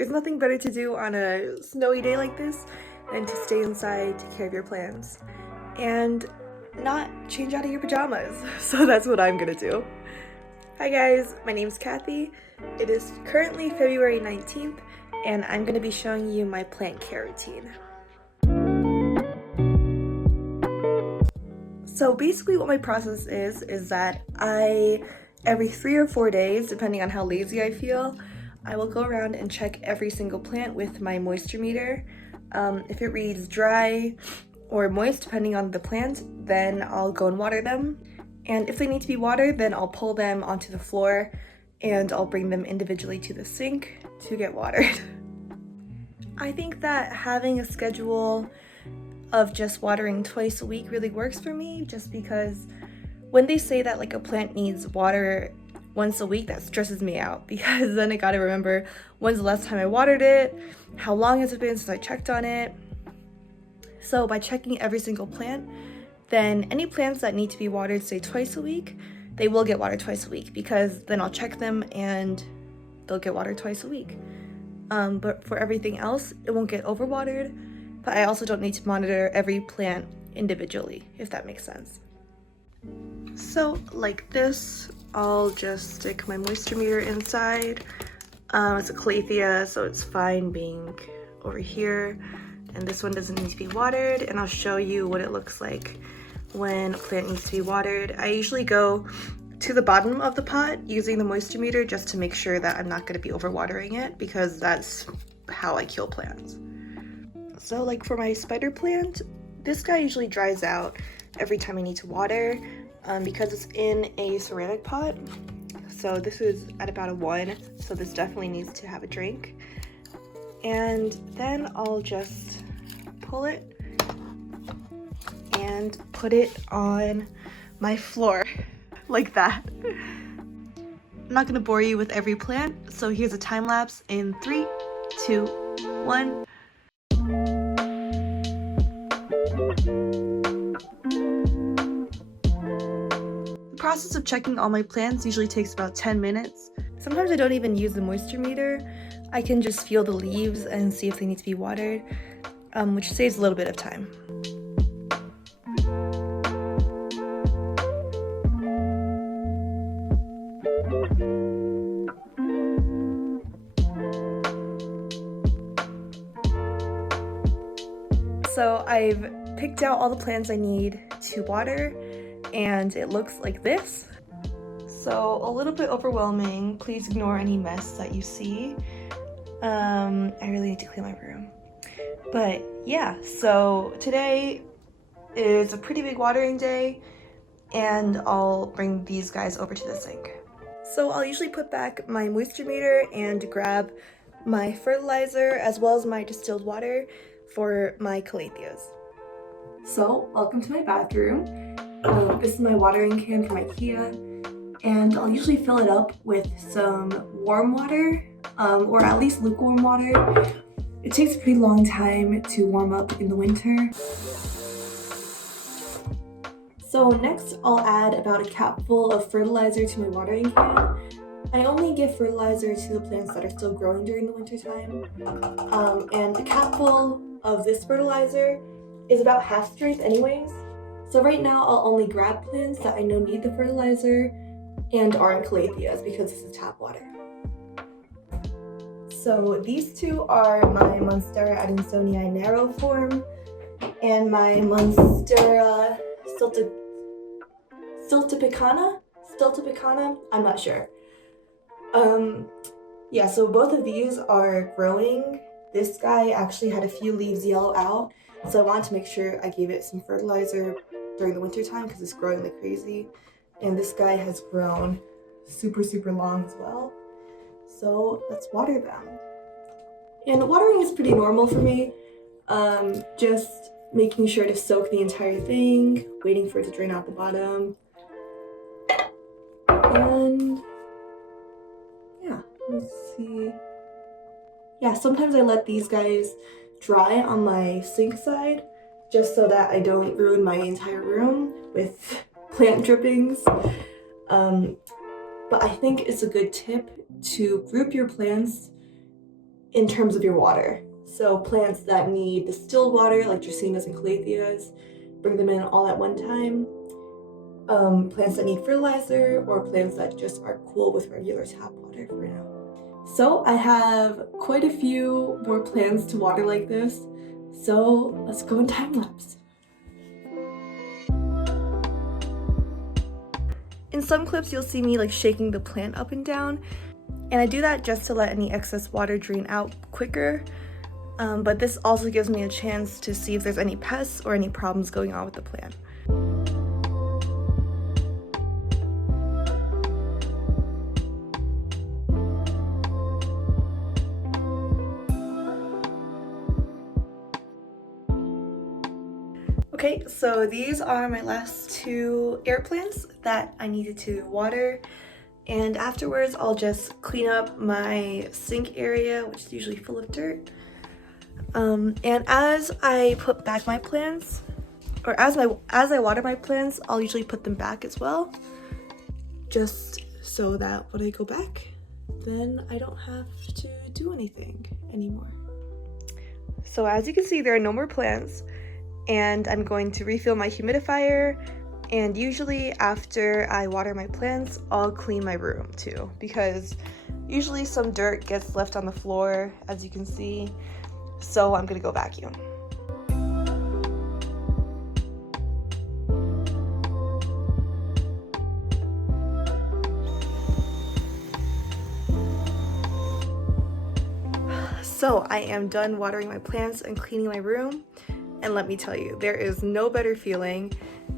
There's nothing better to do on a snowy day like this than to stay inside, take care of your plants, and not change out of your pajamas. So that's what I'm gonna do. Hi guys, my name's Kathy. It is currently February 19th, and I'm gonna be showing you my plant care routine. So basically what my process is that every 3 or 4 days, depending on how lazy I feel, I will go around and check every single plant with my moisture meter. If it reads dry or moist, depending on the plant, then I'll go and water them. And if they need to be watered, then I'll pull them onto the floor and I'll bring them individually to the sink to get watered. I think that having a schedule of just watering twice a week really works for me, just because when they say that like a plant needs water once a week, that stresses me out, because then I gotta remember when's the last time I watered it, how long has it been since I checked on it. So by checking every single plant, then any plants that need to be watered, say twice a week, they will get watered twice a week, because then I'll check them and they'll get watered twice a week. But for everything else, it won't get overwatered, but I also don't need to monitor every plant individually, if that makes sense. So like this, I'll just stick my moisture meter inside. It's a calathea, so it's fine being over here. And this one doesn't need to be watered, and I'll show you what it looks like when a plant needs to be watered. I usually go to the bottom of the pot using the moisture meter just to make sure that I'm not going to be overwatering it, because that's how I kill plants. So like for my spider plant, this guy usually dries out every time I need to water, because it's in a ceramic pot. So this is at about a 1, so this definitely needs to have a drink. And then I'll just pull it and put it on my floor like that. I'm not gonna bore you with every plant, so here's a time lapse in 3, 2, 1. The process of checking all my plants usually takes about 10 minutes. Sometimes I don't even use the moisture meter. I can just feel the leaves and see if they need to be watered, which saves a little bit of time. So I've picked out all the plants I need to water, and it looks like this. So a little bit overwhelming, please ignore any mess that you see. I really need to clean my room. But yeah, so today is a pretty big watering day, and I'll bring these guys over to the sink. So I'll usually put back my moisture meter and grab my fertilizer as well as my distilled water for my calatheas. So welcome to my bathroom. This is my watering can from IKEA, and I'll usually fill it up with some warm water, or at least lukewarm water. It takes a pretty long time to warm up in the winter. So next I'll add about a capful of fertilizer to my watering can. I only give fertilizer to the plants that are still growing during the winter time. And a capful of this fertilizer is about half strength anyways. So right now I'll only grab plants that I know need the fertilizer and aren't calatheas, because this is tap water. So these two are my Monstera adansonii narrow form and my Monstera stiltopicana, I'm not sure. Yeah, so both of these are growing. This guy actually had a few leaves yellow out, so I wanted to make sure I gave it some fertilizer during the winter time because it's growing like crazy. And this guy has grown super long as well. So let's water them. And watering is pretty normal for me. Just making sure to soak the entire thing, waiting for it to drain out the bottom. And yeah, let's see. Yeah, sometimes I let these guys dry on my sink side just so that I don't ruin my entire room with plant drippings. But I think it's a good tip to group your plants in terms of your water. So plants that need distilled water, like dracaenas and calatheas, bring them in all at one time. Plants that need fertilizer, or plants that just are cool with regular tap water for now. So I have quite a few more plants to water like this, so let's go in time lapse. In some clips you'll see me like shaking the plant up and down, and I do that just to let any excess water drain out quicker, but this also gives me a chance to see if there's any pests or any problems going on with the plant. Okay, so these are my last two air plants that I needed to water, and afterwards I'll just clean up my sink area, which is usually full of dirt. And as I put back my plants, or as I water my plants, I'll usually put them back as well, just so that when I go back, then I don't have to do anything anymore. So as you can see, there are no more plants, and I'm going to refill my humidifier, and usually after I water my plants, I'll clean my room too, because usually some dirt gets left on the floor, as you can see, so I'm gonna go vacuum. So I am done watering my plants and cleaning my room, and let me tell you, there is no better feeling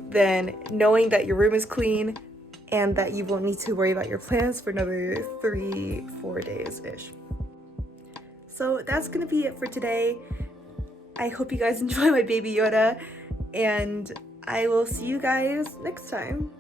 than knowing that your room is clean and that you won't need to worry about your plants for another 3-4 days-ish. So that's gonna be it for today. I hope you guys enjoy my baby Yoda, and I will see you guys next time.